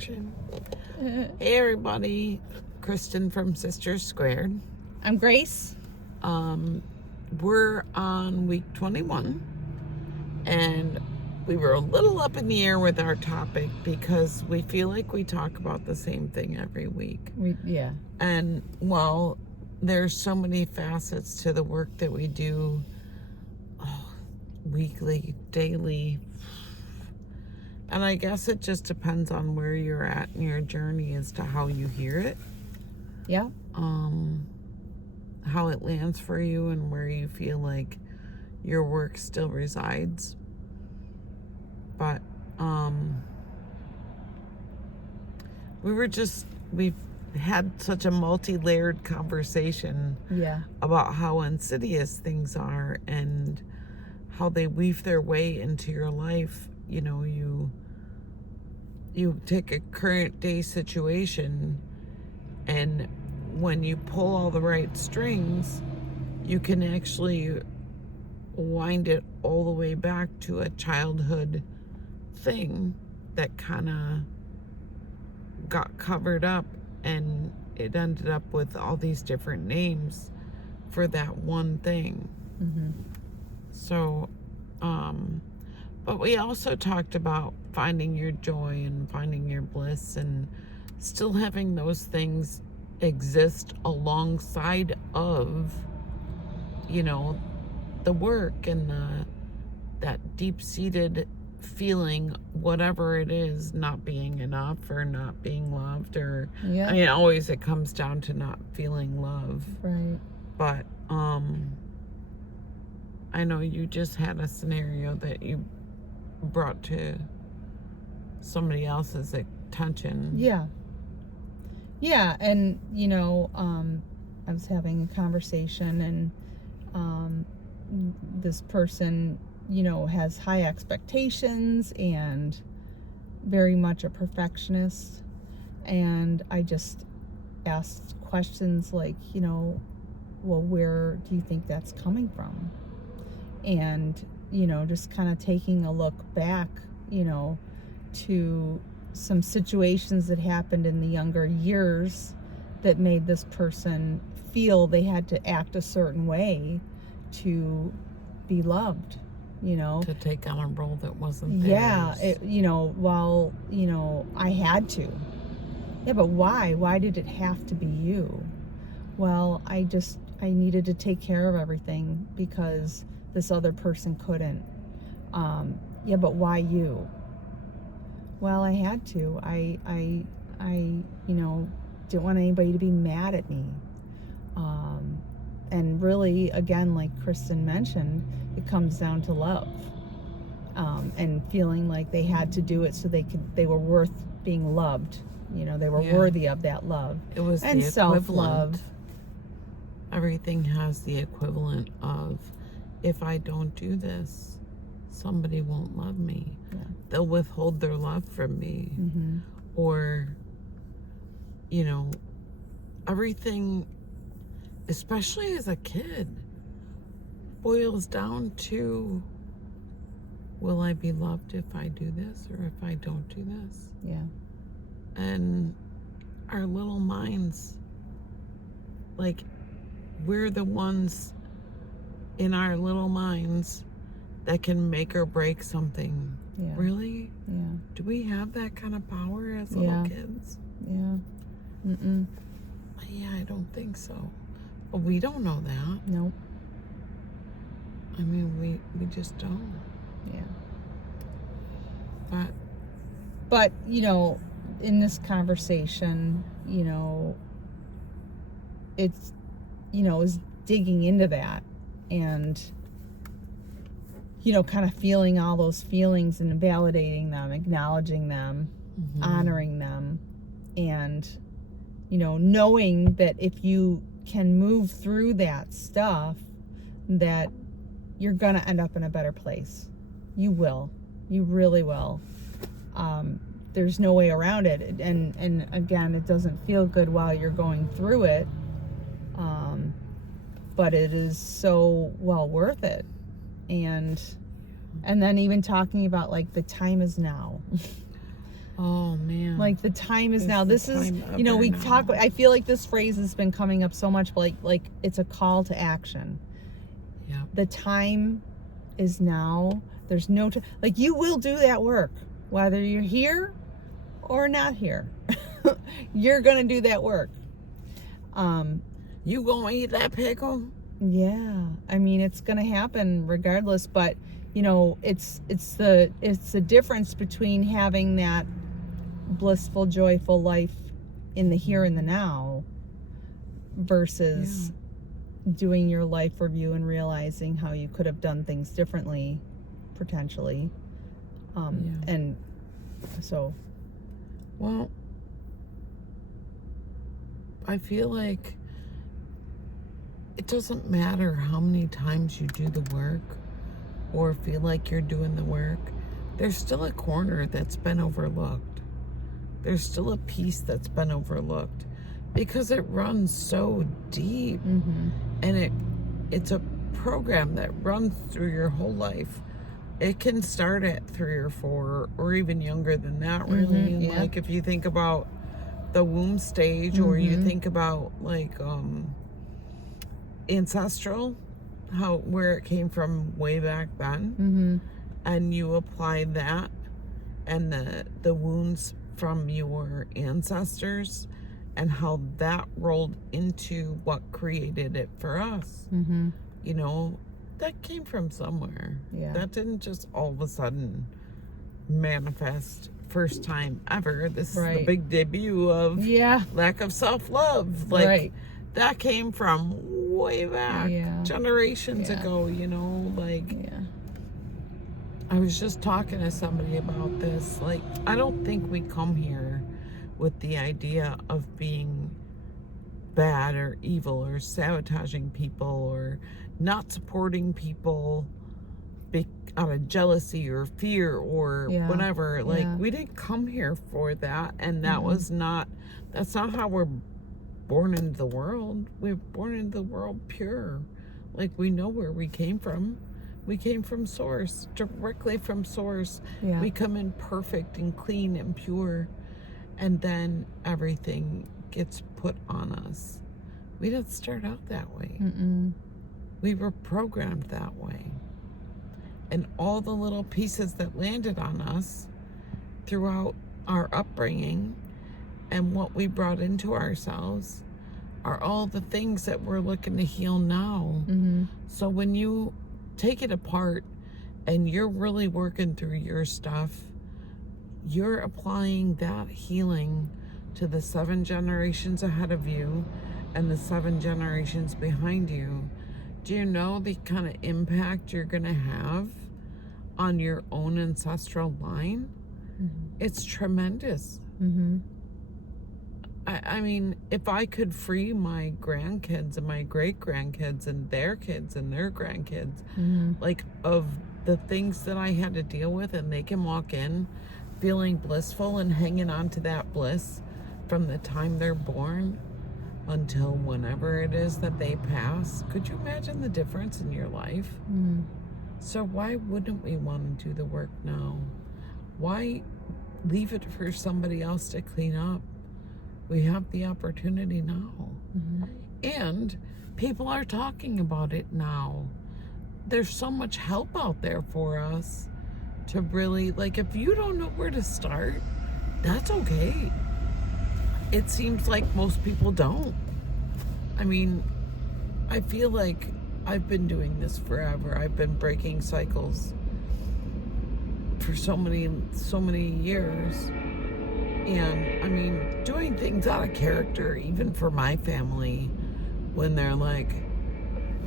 action. Hey everybody, Kristen from Sisters Squared. I'm Grace. We're on week 21, and we were a little up in the air with our topic because we feel like we talk about the same thing every week. Yeah. And well, there's so many facets to the work that we do, weekly, daily. And I guess it just depends on where you're at in your journey as to how you hear it. Yeah. How it lands for you and where you feel like your work still resides. But we've had such a multi-layered conversation about how insidious things are and how they weave their way into your life. You know, you take a current day situation, and when you pull all the right strings, you can actually wind it all the way back to a childhood thing that kind of got covered up, and it ended up with all these different names for that one thing. Mm-hmm. So, but we also talked about finding your joy and finding your bliss and still having those things exist alongside of, you know, the work and that deep-seated feeling, whatever it is, not being enough or not being loved, or I mean, always it comes down to not feeling love. Right. But I know you just had a scenario that you brought to somebody else's attention. Yeah, and you know, I was having a conversation, and this person, you know, has high expectations and very much a perfectionist, and I just asked questions like, you know, well, where do you think that's coming from? And, you know, just kind of taking a look back, you know, to some situations that happened in the younger years that made this person feel they had to act a certain way to be loved, you know. To take on a role that wasn't theirs. Yeah, you know, well, you know, I had to. Yeah, but why? Why did it have to be you? Well, I needed to take care of everything because this other person couldn't. Yeah, but why you? Well, I had to. I you know, didn't want anybody to be mad at me. And really, again, like Kristen mentioned, it comes down to love. And feeling like they had to do it so they were worth being loved. You know, they were worthy of that love. It was and the self-love. Everything has the equivalent of, if I don't do this, somebody won't love me. Yeah. They'll withhold their love from me. Mm-hmm. Or, you know, everything, especially as a kid, boils down to, will I be loved if I do this or if I don't do this? Yeah. And our little minds, like, we're the ones in our little minds that can make or break something. Yeah. Really? Yeah. Do we have that kind of power as little kids? Yeah. Mm-mm. Yeah, I don't think so. But we don't know that. Nope. I mean, we just don't. Yeah. But, you know, in this conversation, you know, it's, you know, is digging into that and, you know, kind of feeling all those feelings and validating them, acknowledging them, honoring them, and, you know, knowing that if you can move through that stuff, that you're going to end up in a better place. You will. You really will. There's no way around it. And again, it doesn't feel good while you're going through it. But it is so well worth it. And then even talking about like the time is now. Oh man. Like the time is now. This is, we now. talk. I feel like this phrase has been coming up so much. Like it's a call to action. Yeah. The time is now. There's no time. Like you will do that work, whether you're here or not here. You're gonna do that work. You gonna eat that pickle? Yeah. I mean, it's gonna happen regardless. But it's the difference between having that blissful, joyful life in the here and the now versus doing your life review and realizing how you could have done things differently, potentially. And so, well, I feel like it doesn't matter how many times you do the work or feel like you're doing the work, there's still a corner that's been overlooked. There's still a piece that's been overlooked because it runs so deep. And it's a program that runs through your whole life. It can start at 3 or 4 or even younger than that, really. Like if you think about the womb stage or you think about like ancestral, where it came from way back then, and you apply that and the wounds from your ancestors and how that rolled into what created it for us. That came from somewhere. That didn't just all of a sudden manifest first time ever. This is the big debut of lack of self-love. Like that came from way back generations ago, I was just talking to somebody about this. Like, I don't think we come here with the idea of being bad or evil or sabotaging people or not supporting people out of jealousy or fear or whatever. Like, we didn't come here for that. And that that's not how we're born into the world. We're born into the world pure. Like, we know where we came from. We came from source, directly from source. We come in perfect and clean and pure. And then everything gets put on us. We didn't start out that way. We were programmed that way. And all the little pieces that landed on us throughout our upbringing and what we brought into ourselves are all the things that we're looking to heal now. So when you take it apart and you're really working through your stuff, you're applying that healing to the 7 generations ahead of you and the 7 generations behind you. Do you know the kind of impact you're going to have on your own ancestral line? It's tremendous. I mean, if I could free my grandkids and my great-grandkids and their kids and their grandkids, like, of the things that I had to deal with, and they can walk in feeling blissful and hanging on to that bliss from the time they're born until whenever it is that they pass, could you imagine the difference in your life? So why wouldn't we want to do the work now? Why leave it for somebody else to clean up? We have the opportunity now. And people are talking about it now. There's so much help out there for us to really, like, if you don't know where to start, that's okay. It seems like most people don't. I mean, I feel like I've been doing this forever. I've been breaking cycles for so many years. And I mean, doing things out of character, even for my family, when they're like,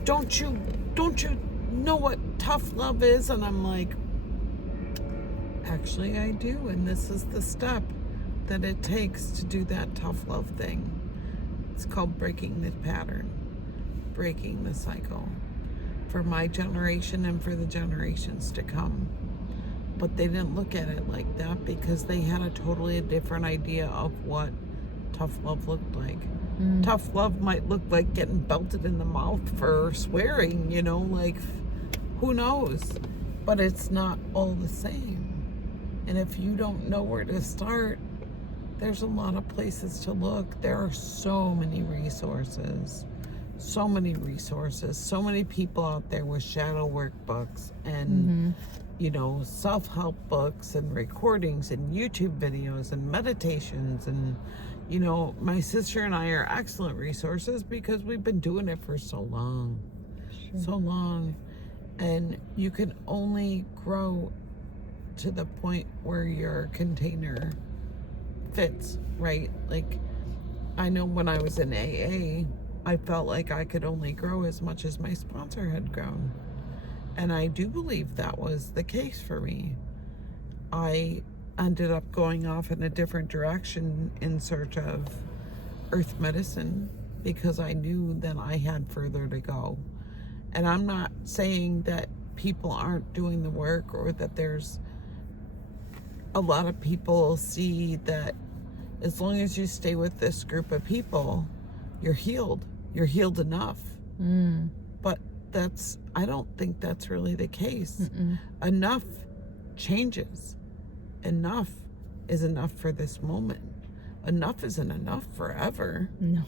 don't you know what tough love is? And I'm like, actually I do, and this is the step that it takes to do that tough love thing. It's called breaking the pattern, breaking the cycle for my generation and for the generations to come. But they didn't look at it like that because they had a totally different idea of what tough love looked like. Tough love might look like getting belted in the mouth for swearing, like, who knows? But it's not all the same. And if you don't know where to start, there's a lot of places to look. There are so many resources. So many resources. So many people out there with shadow workbooks and, self-help books and recordings and YouTube videos and meditations. And, my sister and I are excellent resources because we've been doing it for so long. Sure. So long. And you can only grow to the point where your container fits, right? Like, I know when I was in AA, I felt like I could only grow as much as my sponsor had grown. And I do believe that was the case for me. I ended up going off in a different direction in search of earth medicine because I knew that I had further to go. And I'm not saying that people aren't doing the work or that there's a lot of people see that as long as you stay with this group of people, you're healed. You're healed enough. But I don't think that's really the case. Enough changes. Enough is enough for this moment. Enough isn't enough forever. No.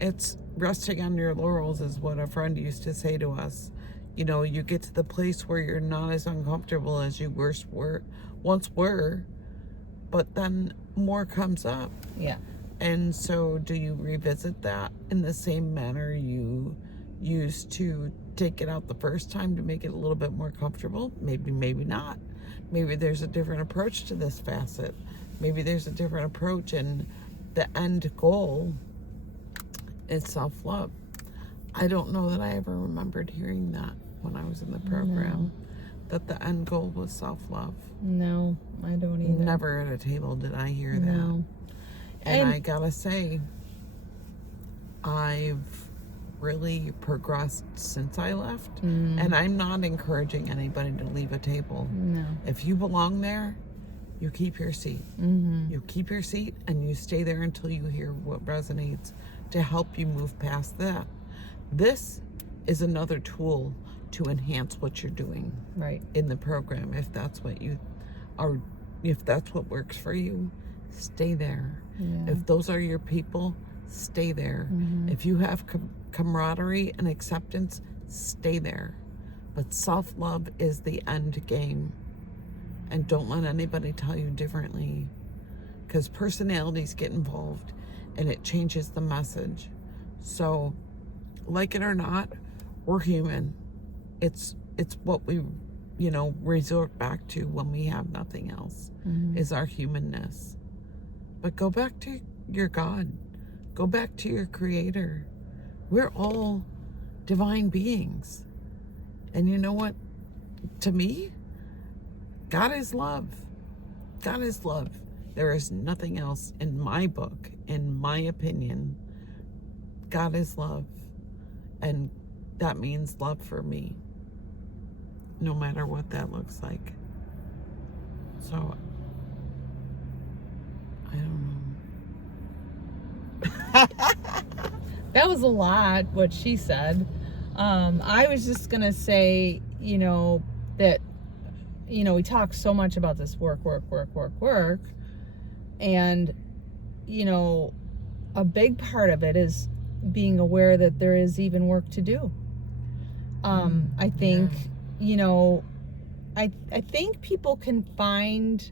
It's resting on your laurels is what a friend used to say to us. You get to the place where you're not as uncomfortable as you once were, but then more comes up. Yeah. And so do you revisit that in the same manner you used to take it out the first time to make it a little bit more comfortable? Maybe not. Maybe there's a different approach to this facet. Maybe there's a different approach, and the end goal is self-love. I don't know that I ever remembered hearing that when I was in the program, that the end goal was self-love. No, I don't either. Never at a table did I hear that. No. And I gotta say, I've really progressed since I left. And I'm not encouraging anybody to leave a table. No. If you belong there, you keep your seat. You keep your seat and you stay there until you hear what resonates to help you move past that. This is another tool to enhance what you're doing in the program. If that's what if that's what works for you, stay there. If those are your people, stay there. If you have camaraderie and acceptance, stay there. But self-love is the end game. And don't let anybody tell you differently, because personalities get involved and it changes the message. So, like it or not, we're human. It's what we, resort back to when we have nothing else, is our humanness. But go back to your God. Go back to your Creator. We're all divine beings. And you know what? To me, God is love. God is love. There is nothing else in my book, in my opinion. God is love. And that means love for me, no matter what that looks like. So, I don't know. That was a lot, what she said. I was just going to say, that, we talk so much about this work. And, a big part of it is being aware that there is even work to do. I think, I think people can find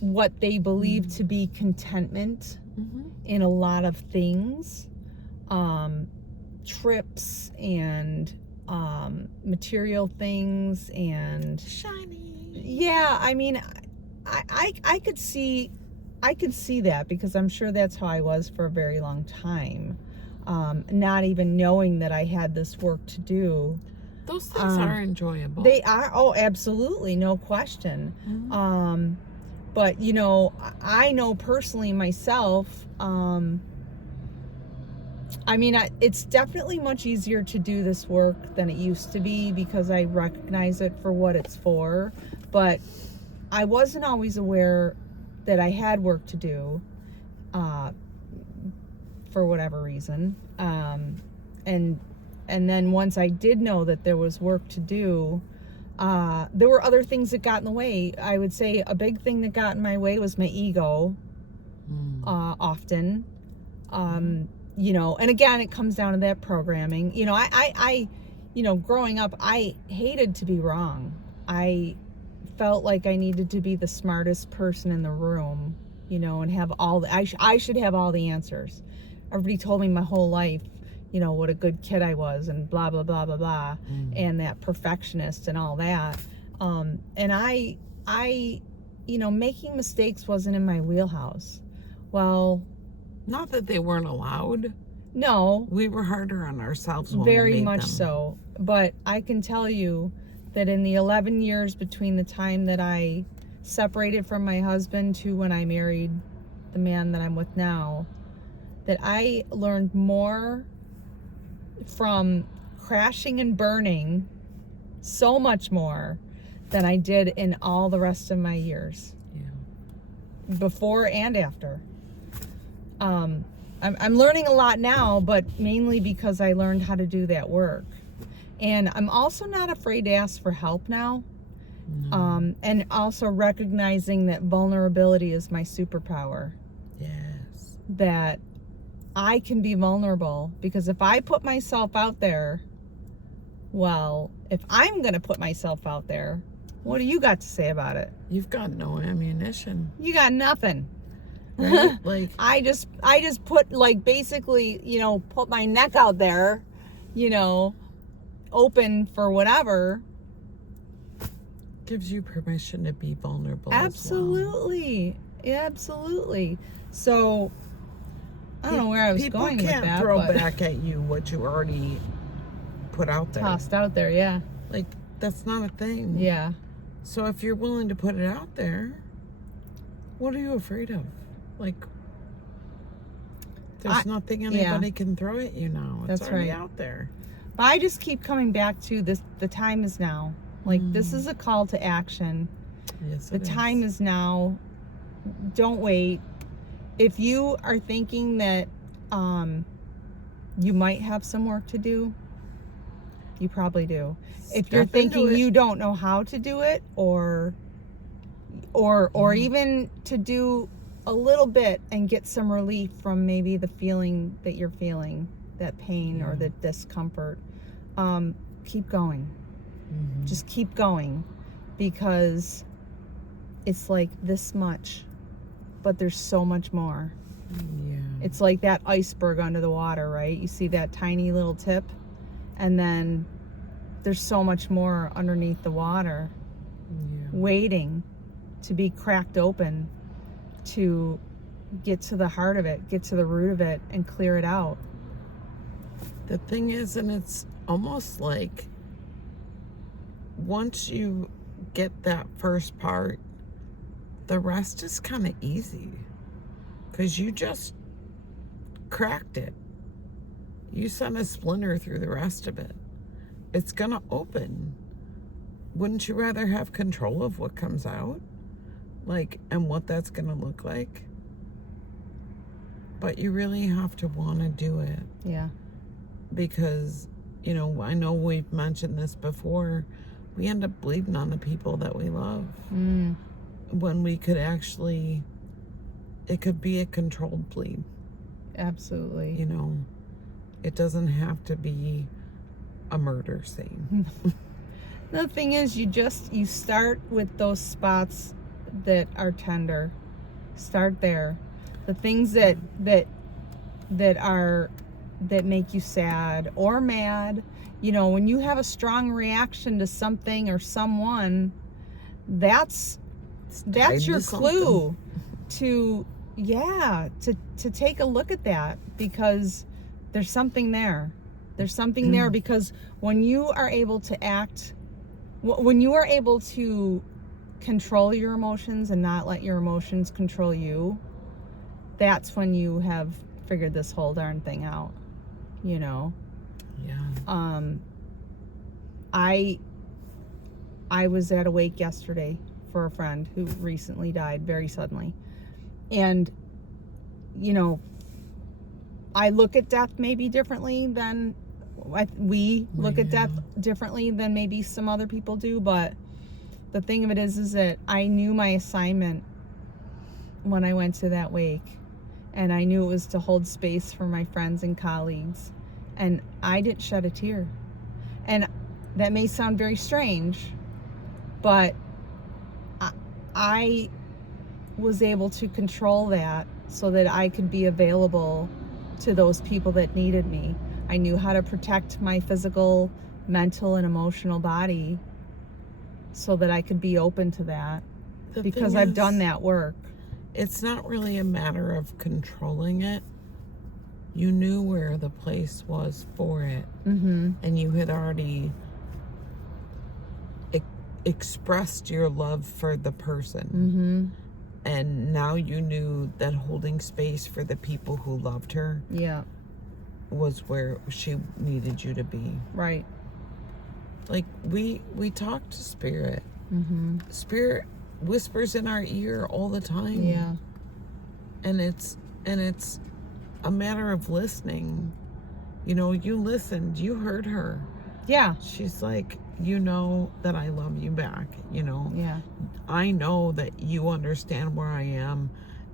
what they believe to be contentment in a lot of things, trips and material things and shiny. Yeah, I mean, I could see that, because I'm sure that's how I was for a very long time, not even knowing that I had this work to do. Those things are enjoyable. They are. Oh, absolutely, no question. But I know personally myself, it's definitely much easier to do this work than it used to be, because I recognize it for what it's for. But I wasn't always aware that I had work to do, for whatever reason. And then once I did know that there was work to do, There were other things that got in the way. I would say a big thing that got in my way was my ego, often. You know, and again, it comes down to that programming. You know, I you know, growing up, I hated to be wrong. I felt like I needed to be the smartest person in the room, you know, and have all the, I should have all the answers. Everybody told me my whole life, you know, what a good kid I was and blah, blah, blah, blah, blah, and that perfectionist and all that. And I, you know, making mistakes wasn't in my wheelhouse. Well, not that they weren't allowed. No. We were harder on ourselves when very we made much them. So. But I can tell you that in the 11 years between the time that I separated from my husband to when I married the man that I'm with now, that I learned more from crashing and burning, so much more, than I did in all the rest of my years. Yeah. Before and after. I'm learning a lot now, but mainly because I learned how to do that work. And I'm also not afraid to ask for help now. And also recognizing that vulnerability is my superpower. Yes. That I can be vulnerable, because if I put myself out there, well, if I'm going to put myself out there, what do you got to say about it? You've got no ammunition. You got nothing. Right? Like, I just put, like, basically, you know, put my neck out there, you know, open for whatever. Gives you permission to be vulnerable. Absolutely. As well. Absolutely. So I don't know where I was going with that. People can't throw back at you what you already put out there. Tossed out there, yeah. Like, that's not a thing. Yeah. So if you're willing to put it out there, what are you afraid of? Like, there's nothing anybody can throw at you now. It's already out there. But I just keep coming back to this. The time is now. Like, this is a call to action. Yes, the time is now. Don't wait. If you are thinking that you might have some work to do, you probably do. If you're thinking you don't know how to do it, or even to do a little bit and get some relief from maybe the feeling that you're feeling, that pain or the discomfort, keep going. Just keep going, because it's like this much, but there's so much more. Yeah. It's like that iceberg under the water, right? You see that tiny little tip, and then there's so much more underneath the water, waiting to be cracked open, to get to the heart of it, get to the root of it, and clear it out. The thing is, and it's almost like once you get that first part, the rest is kind of easy, because you just cracked it. You sent a splinter through the rest of it. It's gonna open. Wouldn't you rather have control of what comes out? Like, and what that's gonna look like? But you really have to want to do it. Yeah. Because, you know, I know we've mentioned this before, we end up bleeding on the people that we love. When we could actually, it could be a controlled bleed. Absolutely. You know, it doesn't have to be a murder scene. The thing is, you start with those spots that are tender. Start there. The things that make you sad or mad. You know, when you have a strong reaction to something or someone, that's your clue to take a look at that, because there's something there. There's something there, because when you are able to act, when you are able to control your emotions and not let your emotions control you, that's when you have figured this whole darn thing out, you know? Yeah. I was at a wake yesterday for a friend who recently died very suddenly. And, you know, I look at death maybe differently than we look at death differently than maybe some other people do, but the thing of it is that I knew my assignment when I went to that wake, and I knew it was to hold space for my friends and colleagues, and I didn't shed a tear. And that may sound very strange, but I was able to control that so that I could be available to those people that needed me. I knew how to protect my physical, mental, and emotional body so that I could be open to that, because I've done that work. It's not really a matter of controlling it. You knew where the place was for it, and you had already expressed your love for the person. And now you knew that holding space for the people who loved her was where she needed you to be. Right. Like, we talk to Spirit. Spirit whispers in our ear all the time. Yeah. And it's a matter of listening. You know, you listened, you heard her. Yeah. She's like, you know that I love you back, you know. Yeah. I know that you understand where I am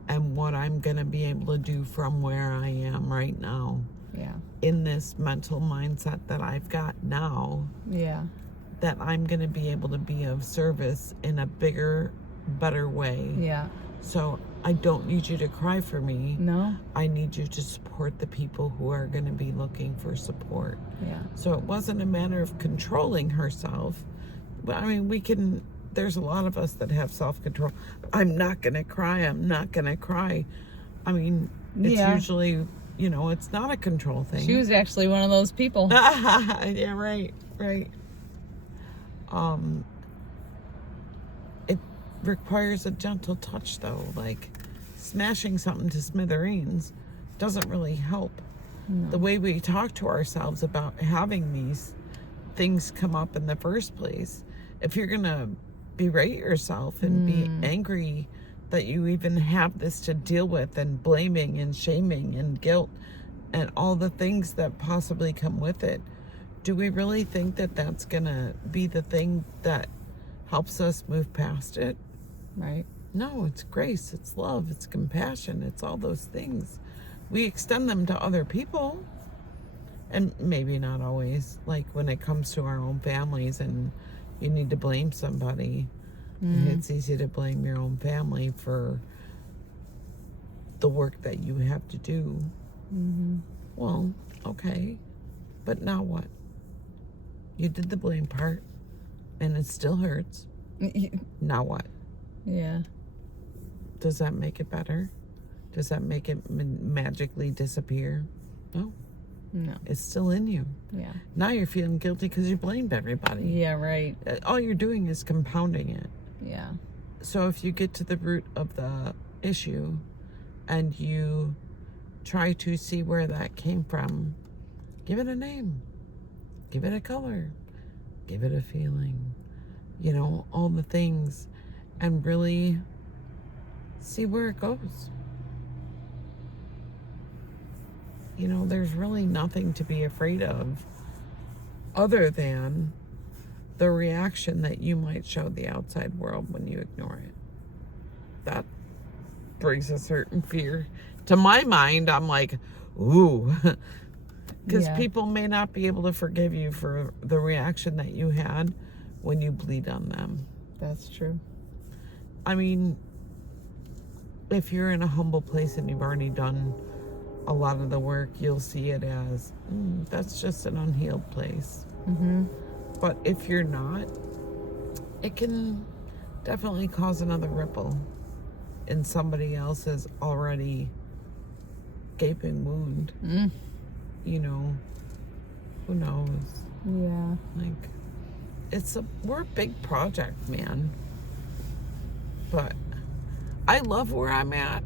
and what I'm going to be able to do from where I am right now. Yeah. In this mental mindset that I've got now. Yeah. That I'm going to be able to be of service in a bigger, better way. Yeah. So I don't need you to cry for me. No. I need you to support the people who are going to be looking for support. Yeah. So it wasn't a matter of controlling herself. But I mean, there's a lot of us that have self-control. I'm not going to cry. I'm not going to cry. I mean, it's usually, you know, it's not a control thing. She was actually one of those people. Yeah, right. It requires a gentle touch, though. Like, smashing something to smithereens doesn't really help. No. The way we talk to ourselves about having these things come up in the first place, if you're gonna berate yourself and be angry that you even have this to deal with, and blaming and shaming and guilt and all the things that possibly come with it, do we really think that that's gonna be the thing that helps us move past it? Right. No, it's grace, it's love, it's compassion, it's all those things. We extend them to other people, and maybe not always. Like when it comes to our own families and you need to blame somebody, it's easy to blame your own family for the work that you have to do. Well, okay, but now what? You did the blame part, and it still hurts. Now what? Yeah. Does that make it better? Does that make it magically disappear? No. No. It's still in you. Yeah. Now you're feeling guilty because you blamed everybody. Yeah, right. All you're doing is compounding it. Yeah. So if you get to the root of the issue and you try to see where that came from, give it a name. Give it a color. Give it a feeling. You know, all the things, and really see where it goes. You know, there's really nothing to be afraid of other than the reaction that you might show the outside world when you ignore it. That brings a certain fear. To my mind, I'm like, ooh. Because people may not be able to forgive you for the reaction that you had when you bleed on them. That's true. I mean, if you're in a humble place and you've already done a lot of the work, you'll see it as, that's just an unhealed place. But if you're not, it can definitely cause another ripple in somebody else's already gaping wound. You know, who knows? Yeah. Like, we're a big project, man. But I love where I'm at.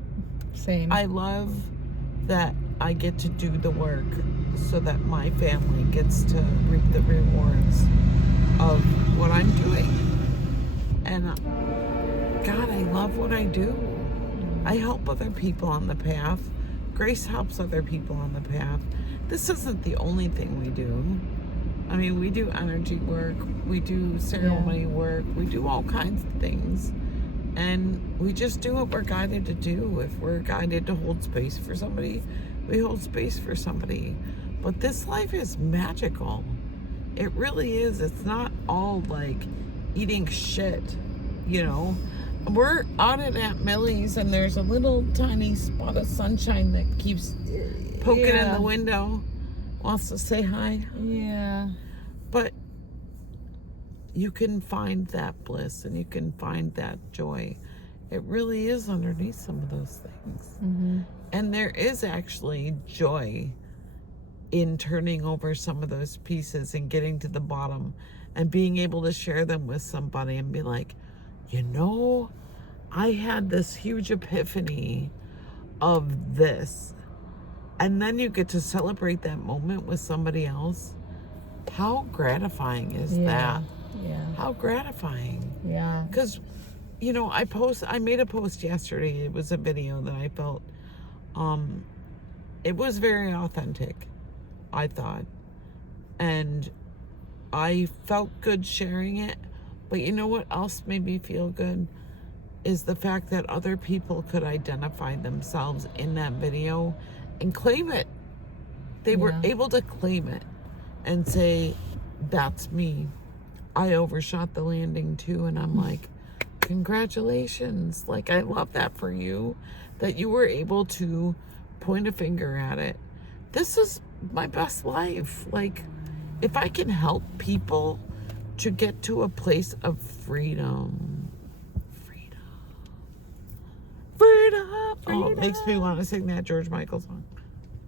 Same. I love that I get to do the work so that my family gets to reap the rewards of what I'm doing. And God, I love what I do. I help other people on the path. Grace helps other people on the path. this isn't the only thing we do. I mean, we do energy work, we do ceremony work, we do all kinds of things. And we just do what we're guided to do. If we're guided to hold space for somebody, we hold space for somebody. But this life is magical. It really is. It's not all like eating shit, you know. We're out at Aunt Millie's and there's a little tiny spot of sunshine that keeps poking in the window. Wants to say hi. Yeah. But you can find that bliss and you can find that joy. It really is underneath some of those things. Mm-hmm. And there is actually joy in turning over some of those pieces and getting to the bottom and being able to share them with somebody and be like, you know, I had this huge epiphany of this. And then you get to celebrate that moment with somebody else. How gratifying is that? Yeah. How gratifying. Yeah. Because, you know, I made a post yesterday. It was a video that I felt, it was very authentic, I thought. And I felt good sharing it. But you know what else made me feel good? Is the fact that other people could identify themselves in that video and claim it. They were able to claim it and say, that's me. I overshot the landing too. And I'm like, congratulations. Like, I love that for you, that you were able to point a finger at it. This is my best life. Like, if I can help people to get to a place of freedom. Oh, it makes me want to sing that George Michael song.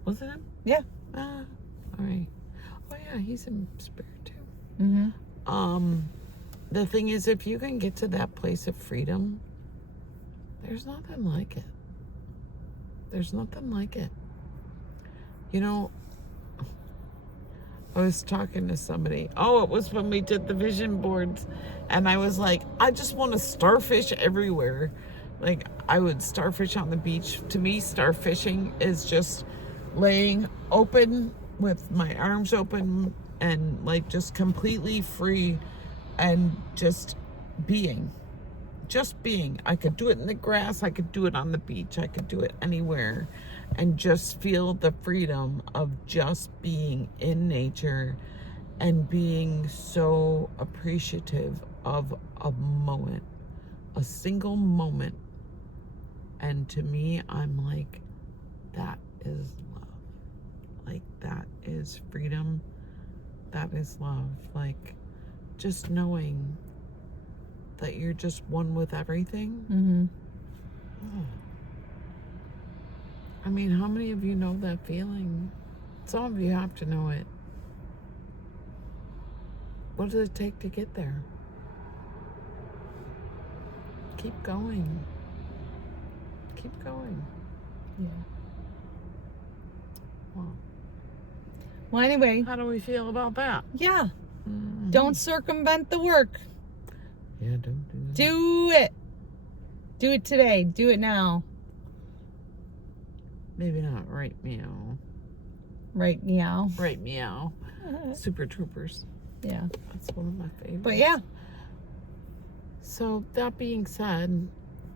Was it him? Yeah. All right. Oh yeah, he's in spirit too. Mm-hmm. The thing is, if you can get to that place of freedom, there's nothing like it. There's nothing like it. You know, I was talking to somebody. Oh, it was when we did the vision boards. And I was like, I just want to starfish everywhere. Like, I would starfish on the beach. To me, starfishing is just laying open with my arms open and like just completely free and just being. Just being. I could do it in the grass. I could do it on the beach. I could do it anywhere. And just feel the freedom of just being in nature and being so appreciative of a moment, a single moment. And to me, I'm like, that is love. Like, that is freedom. That is love. Like, just knowing that you're just one with everything. Mm-hmm. Oh. I mean, how many of you know that feeling? Some of you have to know it. What does it take to get there? Keep going. Keep going. Yeah. Well, anyway. How do we feel about that? Yeah. Mm-hmm. Don't circumvent the work. Yeah, don't do that. Do it. Do it today. Do it now. Maybe not right meow. Right meow. Right meow. Super Troopers. Yeah. That's one of my favorites. But yeah. So that being said,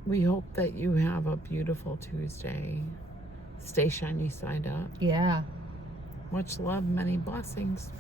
we hope that you have a beautiful Tuesday. Stay shiny side up. Yeah. Much love, many blessings.